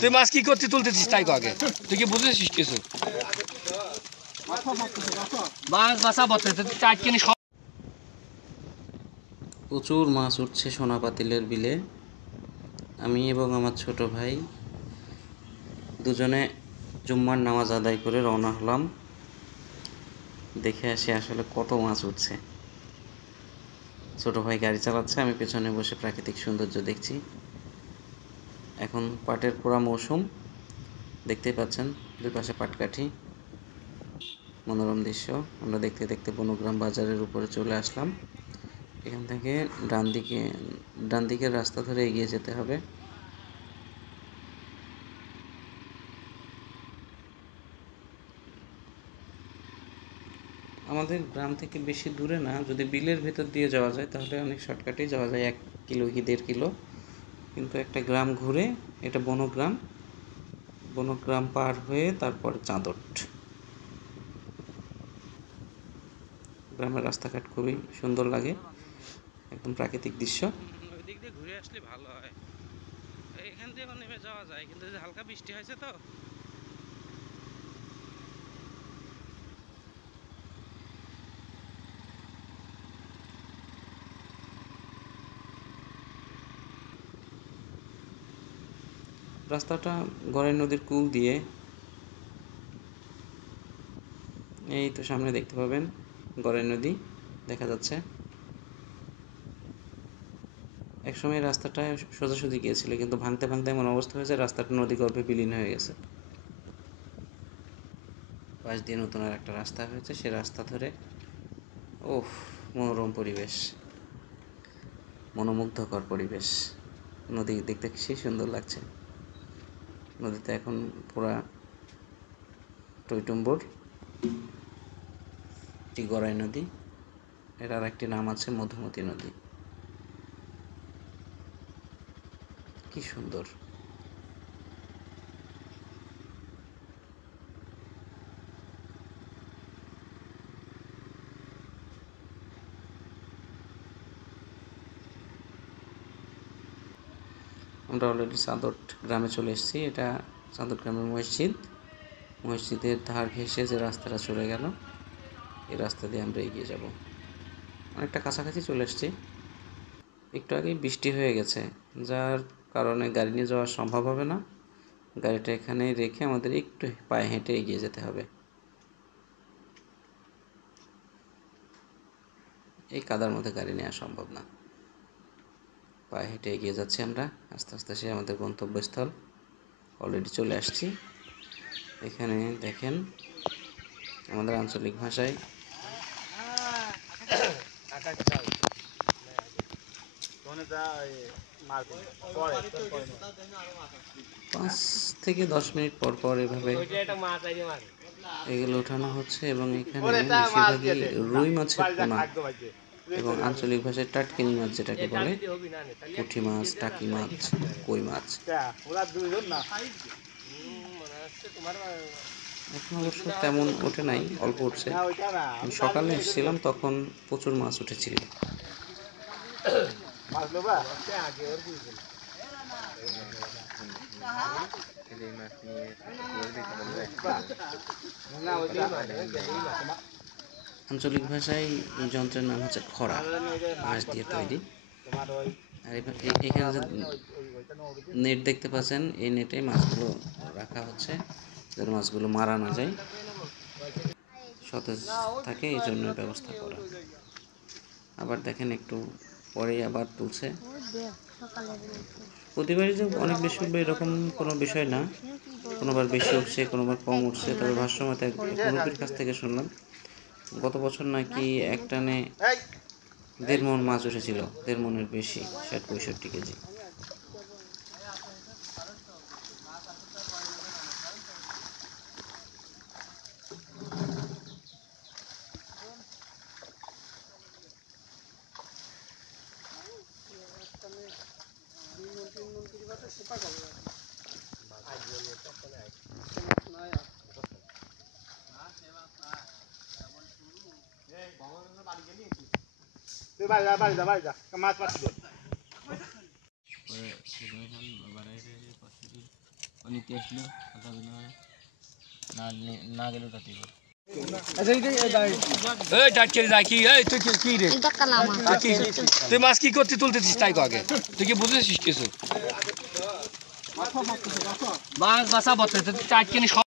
তুই মাছ কি করতে তুলতেছিস তাই আগে তুই কি বুঝেছিস কিছু মাছ বাসা বলতে টাটকিনি প্রচুর মাছ উঠছে সোনা পাতিলের বিলে। আমি এবং আমার ছোট ভাই দুজনে জুম্মার নামাজ আদায় করে রওনা হলাম। দেখে আসি আসলে কত মাছ উঠছে। ছোট ভাই গাড়ি চালাচ্ছে, আমি পেছনে বসে প্রাকৃতিক সৌন্দর্য দেখছি। এখন পাটের পোড়া মৌসুম, দেখতেই পাচ্ছেন দুই পাশে পাটকাঠি, মনোরম দৃশ্য। আমরা দেখতে দেখতে বনগ্রাম বাজারের উপরে চলে আসলাম। এখান থেকে ডান দিকের রাস্তা ধরে এগিয়ে যেতে হবে। আমাদের গ্রাম থেকে বেশি দূরে না, যদি বিলের ভেতর দিয়ে যাওয়া যায় তাহলে অনেক শর্টকাটেই যাওয়া যায়, 1 কিলো কি 1.5 কিলো। কিন্তু একটা গ্রাম ঘুরে, এটা বনগ্রাম পার হয়ে তারপর চাঁদট। গ্রামের রাস্তাঘাট খুবই সুন্দর লাগে, একদম প্রাকৃতিক দৃশ্য। ওই দিক দিয়ে ঘুরে আসলে ভালো হয়, এখান দিয়ে নেমে যাওয়া যায়, কিন্তু হালকা বৃষ্টি হয়েছে তো রাস্তাটা গড়াই নদীর কূল দিয়ে, এই তো সামনে দেখতে পাবেন গড়াই নদী দেখা যাচ্ছে। একসময় রাস্তাটা সোজাসুজি গিয়েছিল, কিন্তু ভাঙতে ভাঙতে এমন অবস্থা হয়েছে রাস্তাটা নদীগর্ভে বিলীন হয়ে গেছে। পাশ দিয়ে নতুন আর একটা রাস্তা হয়েছে, সে রাস্তা ধরে ওফ, মনোরম পরিবেশ, মনোমুগ্ধকর পরিবেশ। নদী দেখতে সেই সুন্দর লাগছে। নদীতে এখন পুরা টইটুম্বর। এটি গড়াই নদী, এর আর একটি নাম আছে মধুমতি নদী। কি সুন্দর। আমরা অলরেডি চাঁদট গ্রামে চলে এসেছি। এটা চাঁদট গ্রামের মসজিদের ধার ঘেঁষে যে রাস্তাটা চলে গেল, এই রাস্তা দিয়ে আমরা এগিয়ে যাব। অনেকটা কাছাকাছি চলে এসেছি। একটু আগেই বৃষ্টি হয়ে গেছে, যার কারণে গাড়ি নিয়ে যাওয়া সম্ভব হবে না। গাড়িটা এখানে রেখে আমাদের একটু পায়ে হেঁটে এগিয়ে যেতে হবে। এই কাদার মধ্যে গাড়ি নেওয়া সম্ভব না। পায়ে হেঁটে এগিয়ে যাচ্ছি আমরা আস্তে আস্তে। সে আমাদের গন্তব্যস্থল অলরেডি চলে আসছি। এখানে দেখেন আমাদের আঞ্চলিক ভাষায় 5 থেকে 10 মিনিট পর পর এভাবে এগুলো ওঠানো হচ্ছে, এবং এখানে বেশিরভাগই রুই মাছের পোনা এবং আঞ্চলিক ভাষায় টাটকিনি মাছ যেটাকে বলে, পুঁটি মাছ, টাকি মাছ, কই মাছ। এখন অবশ্য তেমন ওঠে নাই, অল্প উঠছে। সকালে এসেছিলাম তখন প্রচুর মাছ উঠেছিল। আঞ্চলিক ভাষায় এই যন্ত্রের নাম হচ্ছে খরা, বাঁশ দিয়ে তৈরি। আর এখানে যে নেট দেখতে পাচ্ছেন, এই নেটে মাছগুলো রাখা হচ্ছে যাতে মাছগুলো মারা না যায়, সতেজ থাকে, এই জন্য ব্যবস্থা করা। আবার দেখেন একটু পরেই আবার তুলছে। প্রতিবারই যে অনেক বেশি উঠবে এরকম কোনো বিষয় না, কোনোবার বেশি উঠছে, কোনোবার কম উঠছে। তবে ভাষ্যমতে এক মুরব্বির কাছ থেকে শুনলাম গত বছর নাকি এক টানে 1.5 মণ মাছ উঠেছিল, 1.5 মণের বেশি, 60-65 কেজি। তুই বাড়ি যা মাছ পাচ্ছি এই টাইট করে যায় কি এই তুই কি রে তুই মাছ কি করতে তুলতেছিস তাই কো আগে তুই কি বুঝেছিস কিছু মাছ বাসা বলতে টাইট কিনে